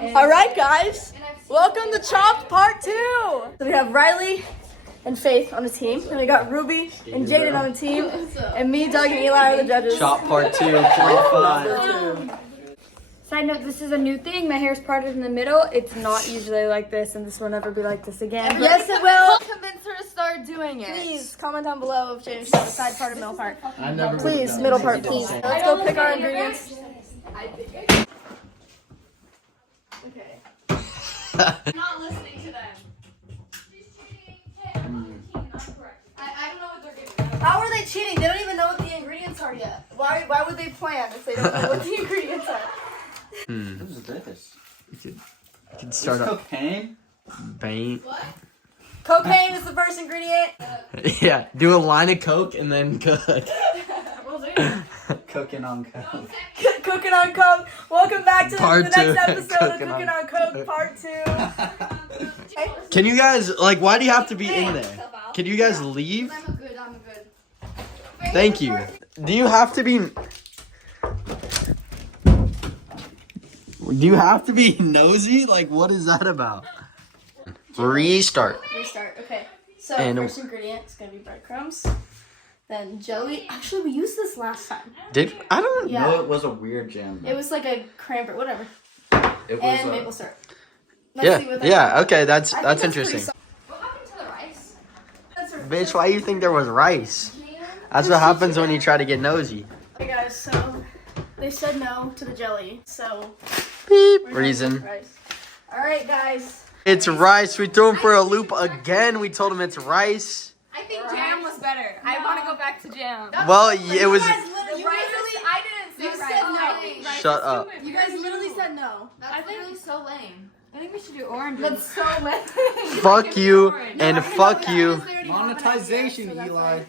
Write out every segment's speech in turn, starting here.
All right, guys. Welcome to Chopped Part 2. So we have Riley and Faith on the team. And we got Ruby and Jaden on the team. And me, Doug, and Eli are the judges. Chopped Part 2.5. Side note, this is a new thing. My hair's parted in the middle. It's not usually like this, and this will never be like this again. Yes, it will. Convince her to start doing it. Please comment down below if Jaden should have a side part or middle part. I never Please, middle part, please. Let's go pick our ingredients. Okay. I'm not listening to them. I don't know what they're getting. How are they cheating? They don't even know what the ingredients are yet. Why would they plan if they don't know what the ingredients are? What is this? You could Is start up. cocaine? Bang. What? Cocaine is the first ingredient. Yeah, do a line of coke and then cook. Cooking on coke. Cooking on Coke. Welcome back to Part the next 2. episode of Cooking on Coke, Part 2. Can you guys, like, why do you have to be in there? Can you guys leave? I'm good. Thank you. Do you have to be... Do you have to be nosy? Like, what is that about? Restart. Restart. Okay. So And- first ingredient is gonna be breadcrumbs. Then jelly. Actually, we used this last time. Did I don't Yeah. No, it was a weird jam. It was like a cranberry, whatever, It was and a, maple syrup. Let's see what that Yeah, okay, that's I think pretty interesting. solid. What happened to the rice? Bitch, why you think there was rice? That's what happens when you try to get nosy. Okay, guys. So they said no to the jelly. So Beep. we're gonna Reason. do rice. All right, guys. It's rice. We threw him for a loop again. We told him it's rice. I think jam was better. I want to go back to jam. Well, it was. You guys literally, I didn't say You rice. said no. Shut up. you guys literally said no. That's literally so lame. I think we should do orange. That's so many. Fuck you and fuck you. Monetization, Eli.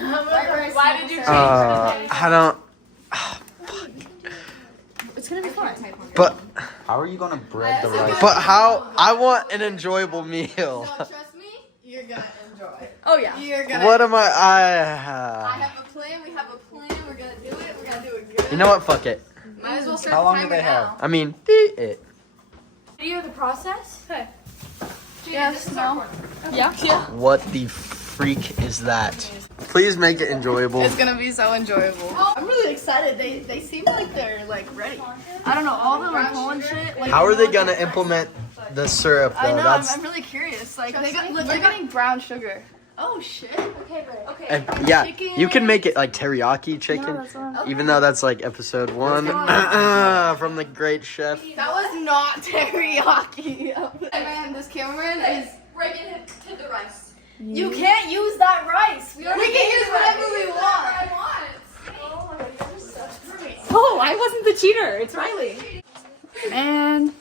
Why did you change I don't. It's gonna be fun. But How are you gonna bread the rice? how? I want an enjoyable meal. Trust me, you're gonna enjoy. Oh yeah. You're gonna. What am I I? have a plan. We have a plan. We're gonna do it. We're gonna do it good. You know what? Fuck it. Might as well start How the long timer do they now. have? I mean, it. Video the process? Hey. Yes. No. What the freak is that? Please make it enjoyable. It's gonna be so enjoyable. I'm really excited. They seem like they're like ready. I don't know. All of them are pulling shit. Like, How are they gonna implement the syrup I though? know. That's I'm really curious. Like they're getting brown sugar. Oh shit. Okay, great. Okay. and, yeah. You can make it like teriyaki chicken, even though that's like episode 1 from the great chef. That was not teriyaki. And this cameraman is right into the rice. You can't use that rice. We can use whatever we want. Oh, I wasn't the cheater. It's Riley. And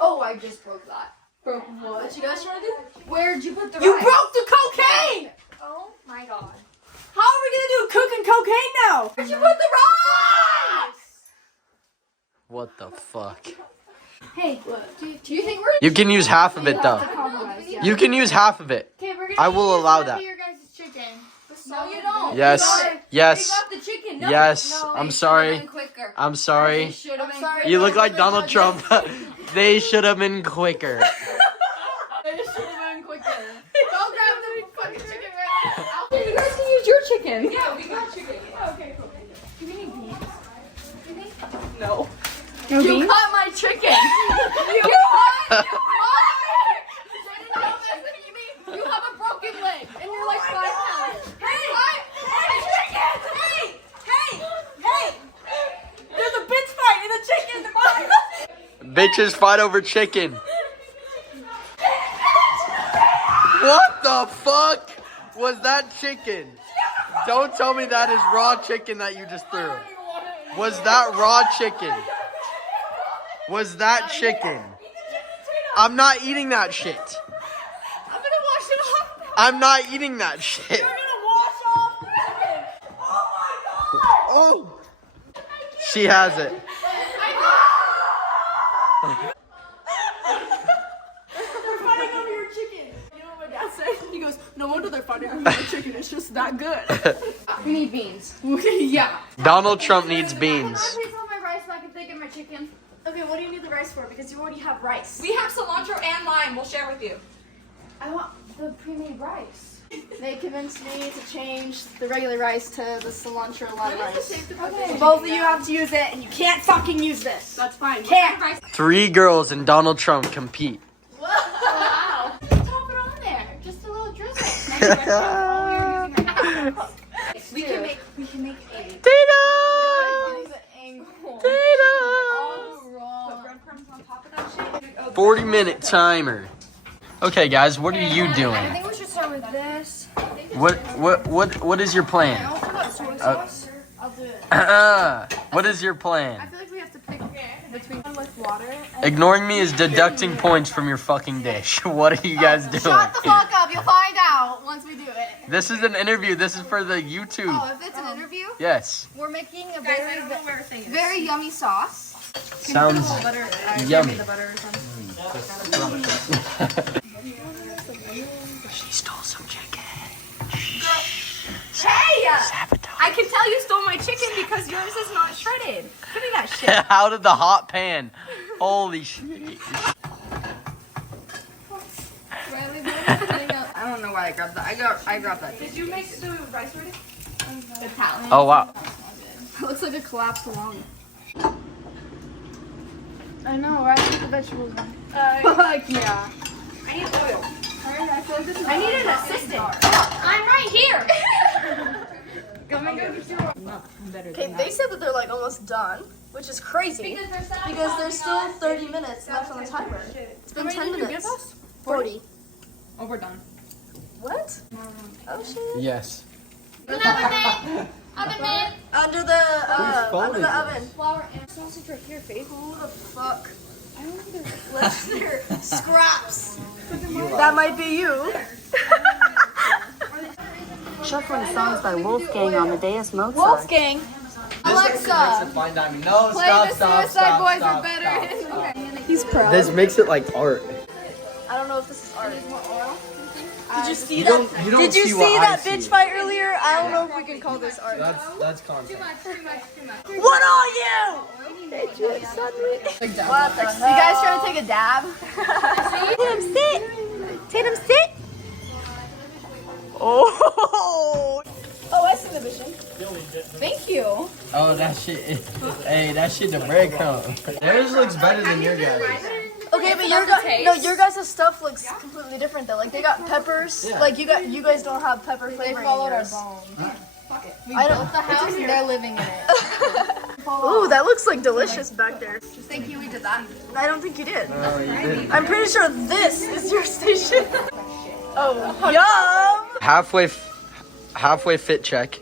Oh, I just broke that. Broke what? What you guys trying to do? Where'd you put the You rice? broke the cocaine. Oh my god. How are we gonna do cooking cocaine now? Where'd you put the rice? What the fuck? Hey, what? Do you think we're? You can use half of it though. You can use half of it. Okay, we're gonna. I will allow that. Your guys' chicken. No, you don't. Yes. Yes. the chicken. No. Yes. No. I'm sorry. Quicker. I'm sorry. I'm sorry. You look like Donald Trump. They should have been quicker. They should have been quicker. Go grab the fucking chicken right now. you guys can use your chicken. Yeah, we got chicken. Okay, cool. Do we need beans? No. No You beans? cut my chicken. You have a broken leg, and you're like 5 pounds. Hey! There's a bitch fight in the chicken. Bitches fight over chicken. What the fuck was that chicken? Don't tell me that is raw chicken that you just threw. Was that raw chicken? Was that chicken? I'm not eating that shit. I'm gonna wash it off. I'm not eating that shit. You're gonna wash off the chicken. Oh my god! Oh. She has it. They're fighting over your chicken. You know what my dad said? He goes, no wonder they're fighting over your chicken. It's just that good. We need beans. Yeah. Donald Trump needs beans. Please hold my rice back and take my chicken. Okay, what do you need need the rice for? Because you already have rice. We have cilantro and lime. We'll share with you. I want the pre-made rice. They convinced me to change the regular rice to the cilantro lime rice. Okay. Both of you have to use it, and you can't fucking use this. That's fine. Can't. 3 girls and Donald Trump compete. Wow. Just top it on there. Just a little drizzle. We can make a Tito! put breadcrumbs on top of that shit. 40-minute timer. Okay, guys, what are you I doing? think we should start with this. What is your plan? I also got soy sauce. I'll do it. What is your I plan? feel like we have to pick between one with water and Ignoring me is deducting points from your fucking dish. What are you guys doing? Shut the fuck up. You'll find out once we do it. This is an interview. This is for the YouTube. Oh, if it's an interview, Yes. we're making a Guys, I don't know where her thing is. very yummy sauce. Sounds Butter. yummy. The butter or something. She stole some chicken. Hey! Sabotage. I can tell you stole my chicken because yours is not shredded. Give me that shit. Out of the hot pan. Holy shit. I don't know why I grabbed that. I grabbed that. Did you make the rice ready? Italian. Oh, wow. It looks like a collapsed lung. I know, right? The vegetables. Fuck yeah. I need oil. I need an assistant. I'm right here. Okay, they said that they're like almost done, which is crazy because there's still 30 minutes left on the timer. It's been 10 minutes. 40. Oh, we're done. What? Oh shit. Yes. Under the folded oven. flour and sausage right here, Faith. Who the fuck? I don't think there's Left there. Scraps. That might be you. Shuffling songs by Wolfgang Amadeus Mozart. Wolfgang. Alexa. Fine dining. No, Play the Suicide Boys are better. He's proud. This makes it like art. I don't know if this is art. Did you see You that? don't Did you see see what I that see. bitch fight earlier? I don't know if we can call this art. That's content. too much. What are you? What the heck? You guys trying to take a dab? Tatum, sit. Tatum, sit. Oh. Oh, I see the vision. Thank you. Oh, that shit. Hey, that shit the breadcrumb. Theirs looks better than your guys. Okay, but your guys' stuff looks completely different though. Like they got peppers. Yeah. Like you guys don't have pepper flavor in yours. I don't. The house, they're living in it. Ooh, that looks like delicious back there. Thank you. We did that. I don't think you did. No, you didn't. I'm pretty sure this is your station. Oh, yum! Halfway fit check.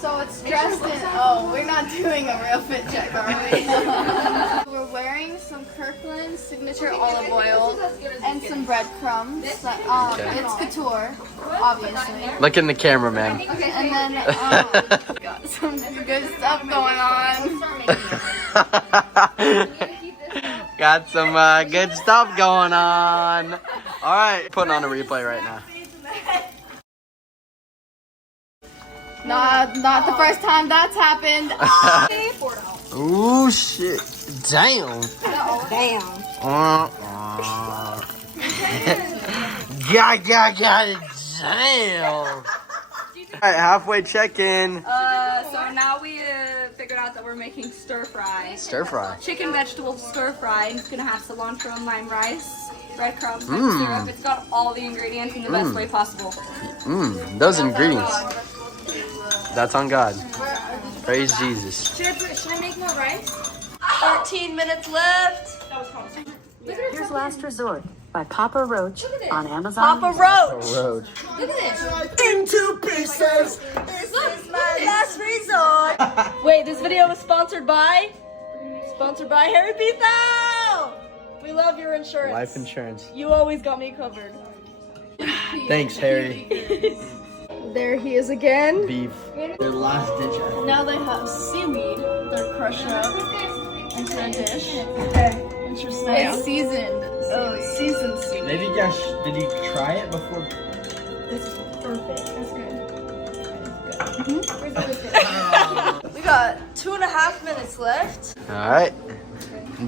So it's dressed in. Oh, we're not doing a real fit check, are we? We're wearing some Kirkland signature olive oil and some breadcrumbs. It's couture, obviously. Look in the camera, man. Okay, and then got some good stuff going on. Got some good stuff going on. All right, putting on a replay right now. Not the first time that's happened. Ooh, shit. Damn. Damn. God, damn. All right, halfway check-in. So now we figured out that we're making stir fry. Stir fry. Chicken vegetable stir fry. And it's gonna have cilantro and lime rice, breadcrumbs, syrup. It's got all the ingredients in the best way possible. Those ingredients. That's on God. Praise Jesus. Should I make more rice? 13 minutes left. Here's Last Resort by Papa Roach on Amazon. Papa Roach. Road. Look at this. In 2 pieces. This is my last resort. Wait, this video was sponsored by Harry Bethel. We love your insurance. Life insurance. You always got me covered. Thanks, Harry. There he is again. Beef. Their last ditch. Now they have seaweed. They're crushed up into a dish. Okay, interesting. It's seasoned. Oh, it's seasoned seaweed. Did you try it before? This is perfect. That's good. We got 2.5 minutes left. All right.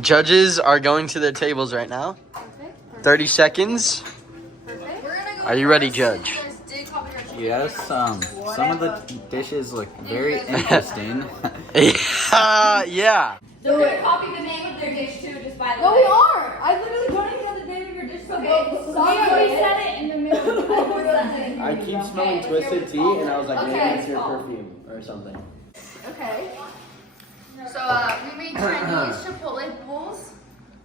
Judges are going to their tables right now. 30 seconds. Are you ready, Judge? Yes, some of the dishes look very interesting. Yeah. They're gonna copy the name of their dish too, just by the No, way. we aren't. I literally don't even know the name of your dish. Okay, so we said it in the middle. I keep smelling twisted tea, and I was like, maybe it's your perfume or something. Okay. So we made Chinese chipotle bowls.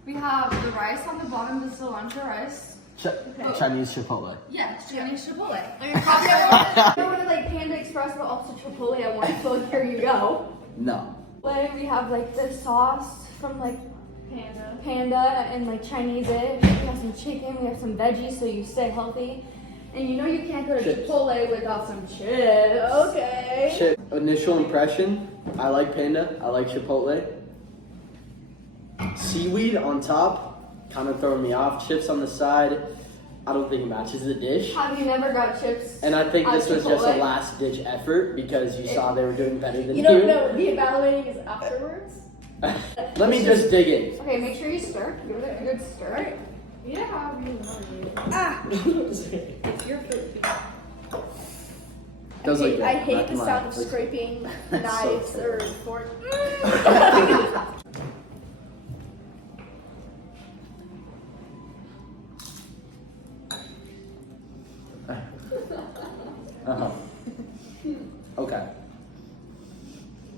We have the rice on the bottom, the cilantro rice. Chinese chipotle. Yeah, Chinese chipotle. I wanted like Panda Express, but also Chipotle at once. So here you go. No. Like we have like the sauce from like Panda and like Chinese-ish. We have some chicken. We have some veggies, so you stay healthy. And you know you can't go to Chips. Chipotle without some chips. Okay. Chip. Initial impression, I like Panda. I like Chipotle. Seaweed on top, kind of throwing me off. Chips on the side, I don't think it matches the dish. Have you never got chips? And I think this at was just a Chipotle? last ditch effort because you saw they were doing better than you. You don't know. The evaluating is afterwards. Let me just dig in. Okay, make sure you stir. Give it a good stir. Does look good. I hate Not the gonna sound lie. of scraping so knives good. or forks. Okay.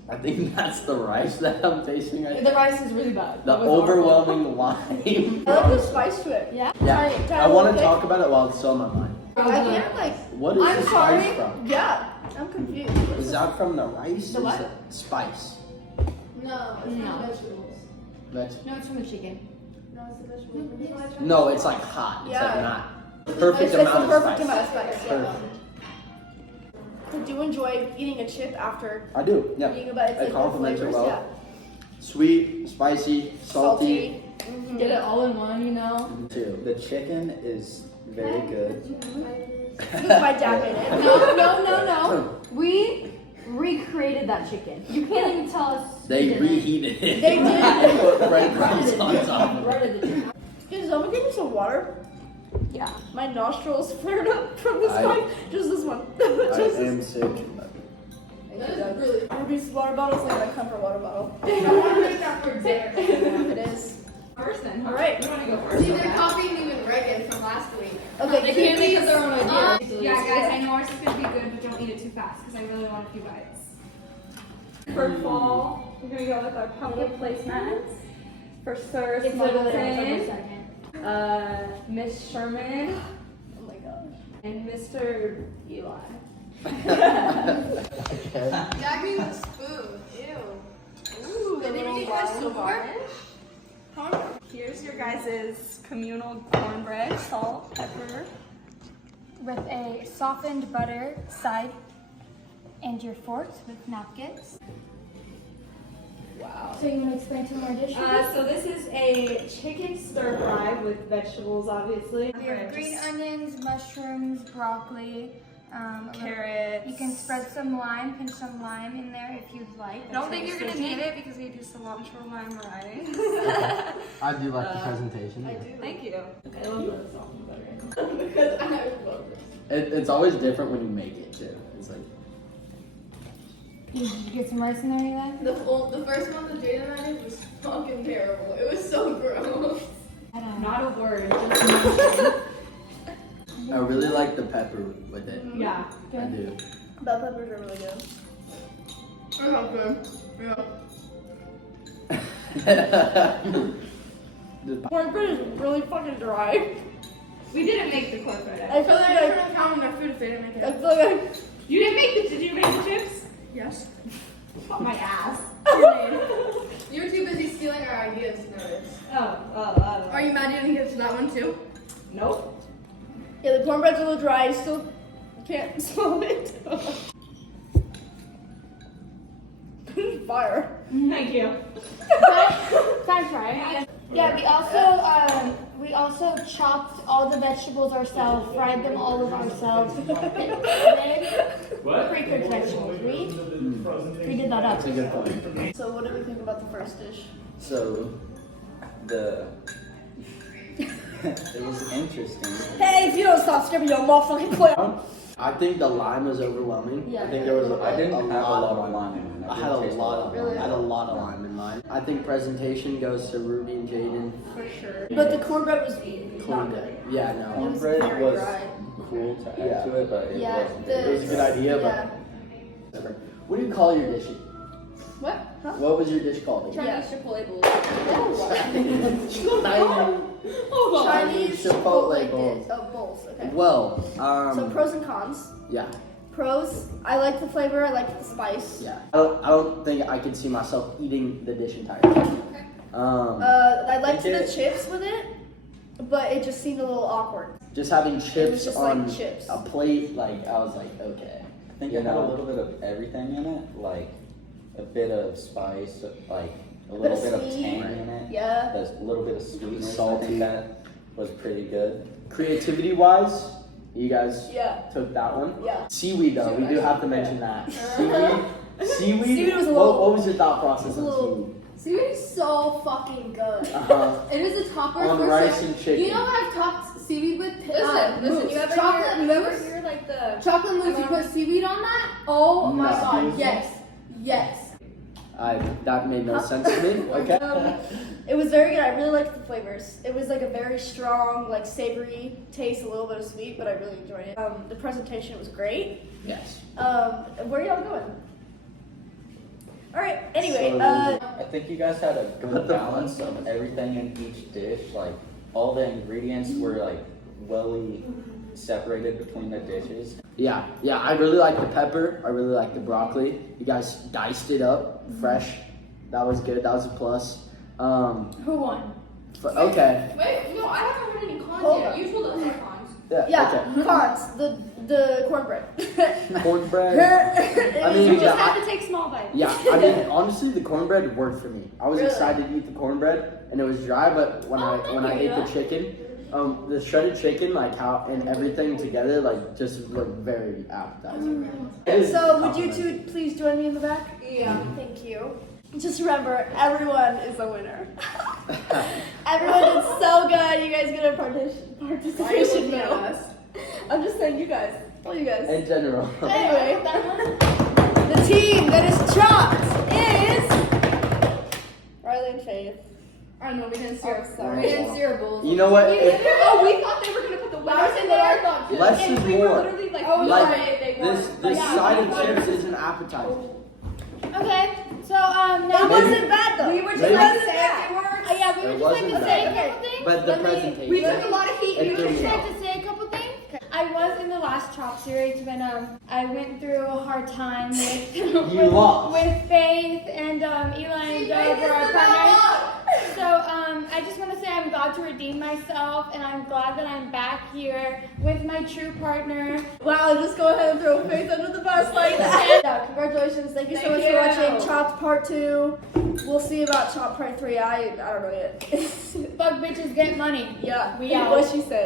I think that's the rice that I'm tasting right The now. rice is really bad. The overwhelming lime. I like the spice to it. Yeah. Yeah, I want to talk about it while it's still on my mind. I can't like. What is I'm the sorry. spice from? Yeah, I'm confused. Is that from the rice? The or what? is it spice? No, it's not vegetables. Veg- No, it's from the chicken. No, it's the vegetables. No, it's like hot. It's Yeah. like not perfect It's amount the of perfect spice. amount of spice. Yeah. Perfect. I do enjoy eating a chip after I do. Yeah. eating about it's It like the complements it flavors. well. Yeah. Sweet, spicy, salty. Get it all in one, you know. Too. The chicken is very good. Because my dad made it. No. We recreated that chicken. You can't even tell us. They we didn't. reheated it. They did. Put breadcrumbs on top of it. Breaded the chicken. Can someone give me some water? Yeah. My nostrils flared up from this I- one. Just this one. I Just am this. sick. That is really. Ruby's water bottle is like my comfort water bottle. I want to make that for dinner. It is. First then, huh? All right. You wanna go first? See, they're copying even Reagan from last week. Okay. They can't make up their own idea. Yeah, guys, I know ours is gonna be good, but don't eat it too fast because I really want a few bites. For fall, we're gonna go with our pumpkin placemats. For Sir It's literally Smileton, a second. Miss Sherman, Oh my gosh. and Mr. Eli. That means a spoon. Ew. Ooh, they didn't give us silverware? Here's your guys' communal cornbread, salt, pepper. With a softened butter side and your forks with napkins. Wow. So you want to explain to them our dish? So this is a chicken stir fry with vegetables, obviously. We have green onions, mushrooms, broccoli, carrots. You can spread some lime, pinch some lime in there if you'd like. I don't think you're gonna need it because we do cilantro lime rice. I do like the presentation. Thank you. I love the salt and butter. Because I love this. It's always different when you make it too. It's like Did you get some rice in there, Eli? The first one that Jade and I did was fucking terrible. It was so gross. I don't know. Not a word. Just I really like the pepper with it. yeah. I do. Bell peppers are really good. They're not good. Yeah. Cornbread is really fucking dry. We didn't make the cornbread. I feel So like they're trying to count on their food if they didn't make I it. feel like You didn't make the. Did you make the chips? Yes. Oh my ass. You were too busy stealing our ideas, notice. Oh. Are you mad you didn't get to that one too? Nope. yeah, the cornbread's a little dry. I still can't swallow it. Fire. Thank you. Thanks, right? Yeah, we also chopped all the vegetables ourselves, fried them all of ourselves. Pre-cooked vegetables. We did that up. That's a good point. So what do we think about the first dish? So, It was interesting. Hey, if you don't stop skipping your motherfucking play. I think the lime was overwhelming. Yeah. I think there was I didn't have a lot of lime. lime in it. I had a lot of Really? I had a lot of lime in mine. I think presentation goes to Ruby and Jaden. For sure. But the cornbread was not good. Yeah, no. Cornbread very was dry. cool to add Yeah. to it, but it Yeah, wasn't. It was a good idea, Yeah. but what do you call your dish? What? Huh? What was your dish called? Chinese Chipotle bowl. Chinese Chipotle bowls. bowls. Okay. Well, So pros and cons. yeah, Pros, I like the flavor, I like the spice. yeah. I don't think I could see myself eating the dish entirely. I liked think the it- chips with it, but it just seemed a little awkward. Just having chips just on like chips. a plate, like I was like, okay. I think You it had a know? little bit of everything in it, like a bit of spice, like a Bit little of bit of sweet. tang in it. Yeah. There's a little bit of sweetness. I Salty. think that was pretty good. Creativity wise, you guys Yeah. took that one. Yeah. Seaweed though, we do have to mention that. Seaweed. Seaweed was a little- What was your thought process a on little- seaweed? Seaweed's so fucking good. It is a topper On for rice some- and chicken. You know what I've topped seaweed with? Listen, mousse. you ever chocolate mousse? hear like the Chocolate mousse. You put seaweed on that? Oh my No. god! Yes, yes. That made no sense to me. Okay. It was very good. I really liked the flavors. It was like a very strong, like savory taste, a little bit of sweet, but I really enjoyed it. The presentation was great. Yes. Where y'all going? All right. Anyway, So- I think you guys had a good balance of everything in each dish. Like all the ingredients were like well separated between the dishes. Yeah, I really like the pepper. I really like the broccoli. You guys diced it up fresh. That was good. That was a plus. who won? Okay. Wait, no, I haven't heard any cons Hold yet. on. You told us the cons. Yeah. Okay. Cons. The cornbread. Cornbread. I mean, You just yeah, have to take small bites. Yeah, I mean, honestly, the cornbread worked for me. I was Really? excited to eat the cornbread, and it was dry. But when I ate the chicken, the shredded chicken, like how and everything together, like just looked very appetizing. It is So would you complimentary. two please join me in the back? Yeah. Thank you. Just remember, everyone is a winner. Everyone did so good. You guys get a participation medal. I'm just saying, you guys. All you guys. In general. Anyway, the team that is chopped is Riley and Faith. I don't know, we didn't see our sorry. We didn't see our bowls. You know what? Oh, we thought they were gonna put the winners in there. Less And is we were more. literally like, Oh, Like right, they won. this Yeah, side we of won. chips is an appetizer. Okay, so It now wasn't bad though. we were just Maybe- like It yeah, we were It just like wasn't to say a bad. couple things. But the Let me- presentation. we took a lot of heat. It We threw were me just off. like to say a couple things. I was in the last Chop series when I went through a hard time with You lost. with Faith and Eli and Doug were our partners. So I just want to say I'm glad to redeem myself, and I'm glad that I'm back here with my true partner. Wow, just go ahead and throw Faith under the bus like that. Yeah, congratulations. Thank you so much for watching Chopped Part 2. We'll see about Chopped Part 3. I don't know yet. Fuck bitches, get money. Yeah, We out. what she said.